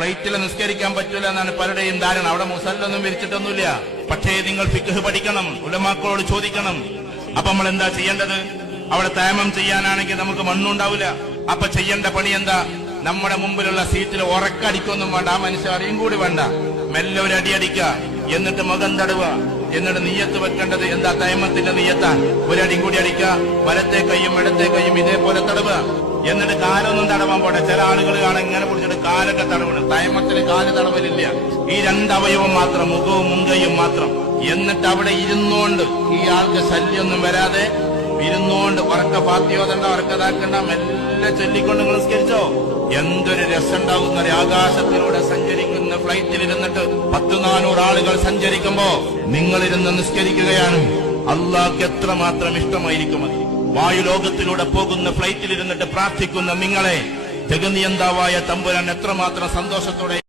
ഫ്ലൈറ്റിൽ നിസ്കരിക്കാൻ പറ്റൂല എന്നാണ് പലരുടെയും ധാരണ. അവിടെ മുസല്ലൊന്നും വിരിച്ചിട്ടൊന്നുമില്ല. പക്ഷേ നിങ്ങൾ ഫിഖ് പഠിക്കണം, ഉലമാക്കളോട് ചോദിക്കണം. അപ്പൊ നമ്മൾ എന്താ ചെയ്യേണ്ടത്? അവിടെ തയമ്മം ചെയ്യാനാണെങ്കിൽ നമുക്ക് മണ്ണുണ്ടാവില്ല. അപ്പൊ ചെയ്യേണ്ട പണി എന്താ? നമ്മുടെ മുമ്പിലുള്ള സീറ്റിൽ ഉറക്കടിക്കൊന്നും വേണ്ട, ആ മനുഷ്യൻ അറിയും കൂടി വേണ്ട, മെല്ലെ ഒരു അടിയടിക്കുക, എന്നിട്ട് മുഖം തടവുക, എന്നിട്ട് നീയത്ത് വെക്കേണ്ടത് എന്താ? തയമ്മത്തിന്റെ നീയത്താ. ഒരടി കൂടി അടിക്കുക, വലത്തെ കൈയും ഇടത്തെ കൈയും ഇതേപോലെ തടവുക. എന്നിട്ട് കാലൊന്നും തടവാൻ പോട്ടെ. ചില ആളുകൾ കാണാൻ ഇങ്ങനെ പിടിച്ചിട്ട് കാലൊക്കെ തടവണം. തയമ്മത്തിന് കാല് തടവലില്ല. ഈ രണ്ടവയവം മാത്രം, മുഖവും മുൻകൈയും മാത്രം. എന്നിട്ട് അവിടെ ഇരുന്നോണ്ട്, ഈ ആൾക്ക് ശല്യമൊന്നും വരാതെ ഇരുന്നോണ്ട് ഉറക്ക ഫാത്തിയോദണ്ട, ഉറക്കതാക്കണ്ട, മെല്ലെ ചൊല്ലിക്കൊണ്ട് നിസ്കരിച്ചോ. എന്തൊരു രസമുണ്ടാകുന്ന ആകാശത്തിലൂടെ സഞ്ചരിക്കുന്ന ഫ്ലൈറ്റിൽ ഇരുന്നിട്ട് 100-400 ആളുകൾ സഞ്ചരിക്കുമ്പോ നിങ്ങളിരുന്ന് നിസ്കരിക്കുകയാണ്. അള്ളാഹ്ക്ക് എത്രമാത്രം ഇഷ്ടമായിരിക്കും അത്. വായുലോകത്തിലൂടെ പോകുന്ന ഫ്ലൈറ്റിൽ ഇരുന്നിട്ട് പ്രാർത്ഥിക്കുന്ന നിങ്ങളെ ജഗനിയന്താവായ തമ്പുരാൻ എത്രമാത്രം സന്തോഷത്തോടെ